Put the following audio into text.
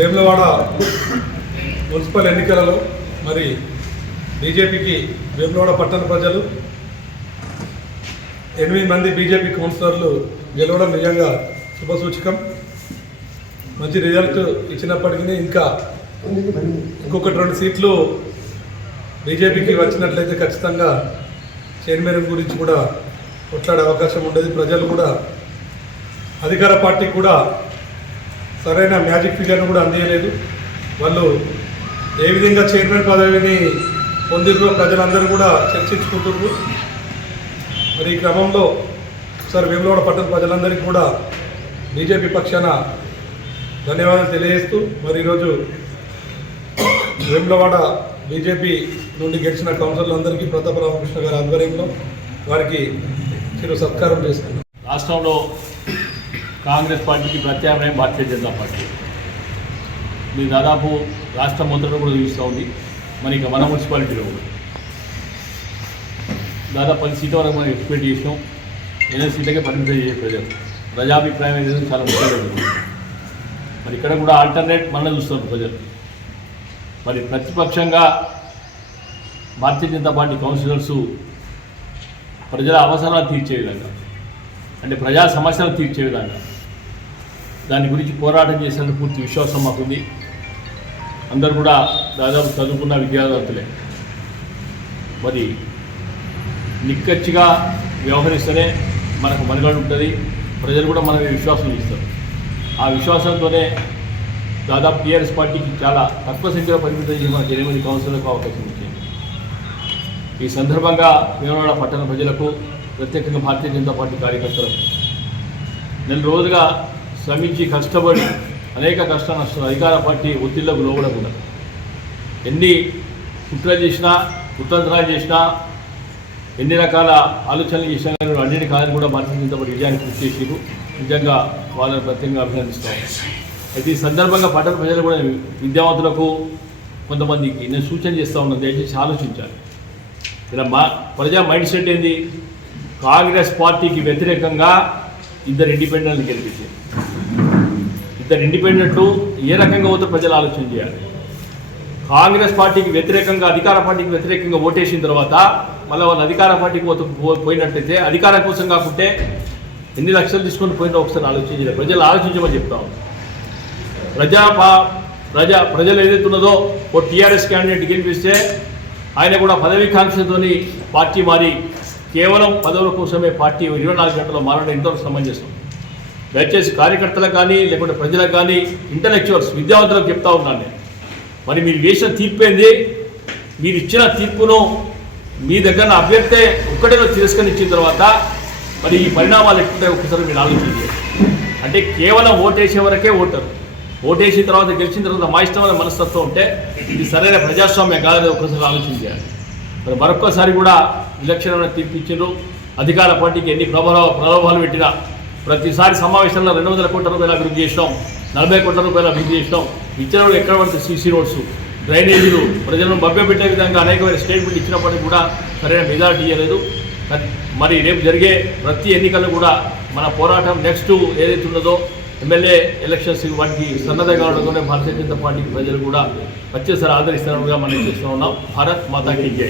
Vemulawada municipal ఎన్నికలలో మరి బీజేపీకి వేములవాడ పట్టణ ప్రజలు 8 మంది బీజేపీ కౌన్సిలర్లు గెలవడం నిజంగా శుభసూచకం. మంచి రిజల్ట్ ఇచ్చినప్పటికీ ఇంకా ఇంకొకటి 2 సీట్లు బీజేపీకి వచ్చినట్లయితే ఖచ్చితంగా చైర్మన్ గురించి కూడా కొట్లాడే అవకాశం ఉండేది. ప్రజలు కూడా అధికార పార్టీ కూడా సరైన మ్యాజిక్ ఫిగర్ను కూడా అందించలేదు. వాళ్ళు ఏ విధంగా చైర్మన్ పదవిని పొందిరో ప్రజలందరూ కూడా చర్చించుకుంటున్నారు. మరి ఈ క్రమంలో సార్ వేములవాడ పట్టణ ప్రజలందరికీ కూడా బీజేపీ పక్షాన ధన్యవాదాలు తెలియజేస్తూ మరి ఈరోజు వేములవాడ బీజేపీ నుండి గెలిచిన కౌన్సిలర్లందరికీ ప్రతాప రామకృష్ణ గారి ఆధ్వర్యంలో వారికి చిరు సత్కారం చేస్తున్నారు. రాష్ట్రంలో కాంగ్రెస్ పార్టీకి ప్రత్యామ్నాయం భారతీయ జనతా పార్టీ. ఇది దాదాపు రాష్ట్రం మొత్తంలో కూడా చూస్తూ ఉంది. మరి ఇక మన మున్సిపాలిటీలో కూడా దాదాపు 10 సీట్ల వరకు మనం ఎక్స్పెక్ట్ చేసినాం. 8 సీట్లకే పరిమితం చేసే ప్రజాభిప్రాయం అనేది చాలా ముఖ్యమైనది. మరి ఇక్కడ కూడా ఆల్టర్నేట్ మనం చూస్తున్నారు ప్రజలు. మరి ప్రతిపక్షంగా భారతీయ జనతా పార్టీ కౌన్సిలర్సు ప్రజల అవసరాలు తీర్చే విధంగా, అంటే ప్రజా సమస్యలు తీర్చే విధంగా దాని గురించి పోరాటం చేసేందుకు పూర్తి విశ్వాసం మాకుంది. అందరూ కూడా దాదాపు చదువుకున్న విద్యార్థులే. మరి నిక్కచ్చిగా వ్యవహరిస్తేనే మనకు మనుగడ ఉంటుంది. ప్రజలు కూడా మనకి విశ్వాసం ఇస్తారు. ఆ విశ్వాసంతోనే దాదాపు టీఆర్ఎస్ పార్టీకి చాలా తక్కువ సంఖ్యలో పరిమితం చేసి మనకు 8 మంది కౌన్సిలర్లకు అవకాశం ఇచ్చింది. ఈ సందర్భంగా వేములవాడ పట్టణ ప్రజలకు, ప్రత్యేకంగా భారతీయ జనతా పార్టీ కార్యకర్తలకు 4 రోజులుగా శ్రమించి కష్టపడి అనేక కష్ట నష్టాలు అధికార పార్టీ ఒత్తిళ్లకు లోబడకుండా ఎన్ని కుట్రలు చేసినా, కుతంత్రాలు చేసినా, ఎన్ని రకాల ఆలోచనలు చేసినా కానీ అన్నిటి కాదని కూడా భారతీయ జనతా పార్టీ విజయాన్ని కృషి చేసిరు. నిజంగా వాళ్ళని ప్రత్యేకంగా అభినందిస్తాం. అయితే ఈ సందర్భంగా పట్టణ ప్రజలు కూడా విద్యావంతులకు కొంతమందికి నేను సూచన చేస్తూ ఉన్నాను, దయచేసి ఆలోచించాలి. ఇలా ప్రజా మైండ్ సెట్ ఏంది? కాంగ్రెస్ పార్టీకి వ్యతిరేకంగా 2 ఇండిపెండెంట్లు గెలిపించారు. 2 ఇండిపెండెంట్లు ఏ రకంగా పోతే ప్రజలు ఆలోచన చేయాలి. కాంగ్రెస్ పార్టీకి వ్యతిరేకంగా, అధికార పార్టీకి వ్యతిరేకంగా ఓటేసిన తర్వాత మళ్ళీ వాళ్ళు అధికార పార్టీకి పోయినట్టయితే అధికారం కోసం కాకుంటే ఎన్ని లక్షలు తీసుకొని పోయినా ఒకసారి ఆలోచించాలి. ప్రజలు ఆలోచించమని చెప్తాం. ప్రజలు ఏదైతే ఉన్నదో ఓ టీఆర్ఎస్ క్యాండిడేట్ గెలిపిస్తే ఆయన కూడా పదవీ కాంక్షతోని పార్టీ మారి కేవలం పదవుల కోసమే పార్టీ 24 గంటల్లో మారడం ఎంతవరకు సమంజసం? దయచేసి కార్యకర్తలకు కానీ లేకుంటే ప్రజలకు కానీ ఇంటలెక్చువల్స్ విద్యావంతులకు చెప్తా ఉన్నాను నేను. మరి మీరు వేసిన తీర్పు ఏంది? మీరు ఇచ్చిన తీర్పును మీ దగ్గర అభ్యర్థి ఒక్కటేలో తిరస్కరించిన తర్వాత మరి ఈ పరిణామాలు ఎట్లుంటాయి ఒక్కసారి మీరు ఆలోచించారు. అంటే కేవలం ఓటేసే వరకే ఓటేసిన తర్వాత గెలిచిన తర్వాత మా ఇష్టమైన మనస్తత్వం ఉంటే ఇది సరైన ప్రజాస్వామ్యం కాదని ఒకసారి ఆలోచించారు. మరి మరొక్కసారి కూడా విలక్షణమైన తీర్పు ఇచ్చారు. అధికార పార్టీకి ఎన్ని ప్రలోభాలు పెట్టినా ప్రతిసారి సమావేశంలో 200 కోట్ల రూపాయలు అభివృద్ధి చేసినాం, 40 కోట్ల రూపాయలు అభివృద్ధి చేసినాం. ఇచ్చిన వాళ్ళు ఎక్కడ పడితే సీసీ రోడ్స్, డ్రైనేజీలు, ప్రజలను మభ్యపెట్టే విధంగా అనేకమైన స్టేట్మెంట్ ఇచ్చినప్పటికీ కూడా సరైన మెజారిటీ ఇవ్వలేదు. మరి రేపు జరిగే ప్రతి ఎన్నికల్లో కూడా మన పోరాటం నెక్స్ట్ ఏదైతే ఉన్నదో ఎమ్మెల్యే ఎలక్షన్స్ వాటికి సన్నద్ధంగా ఉండడంతోనే భారతీయ జనతా పార్టీకి ప్రజలు కూడా వచ్చేసారి ఆదరిస్తారుగా మనం చేస్తూ ఉన్నాం. భారత్ మాతాకి జై.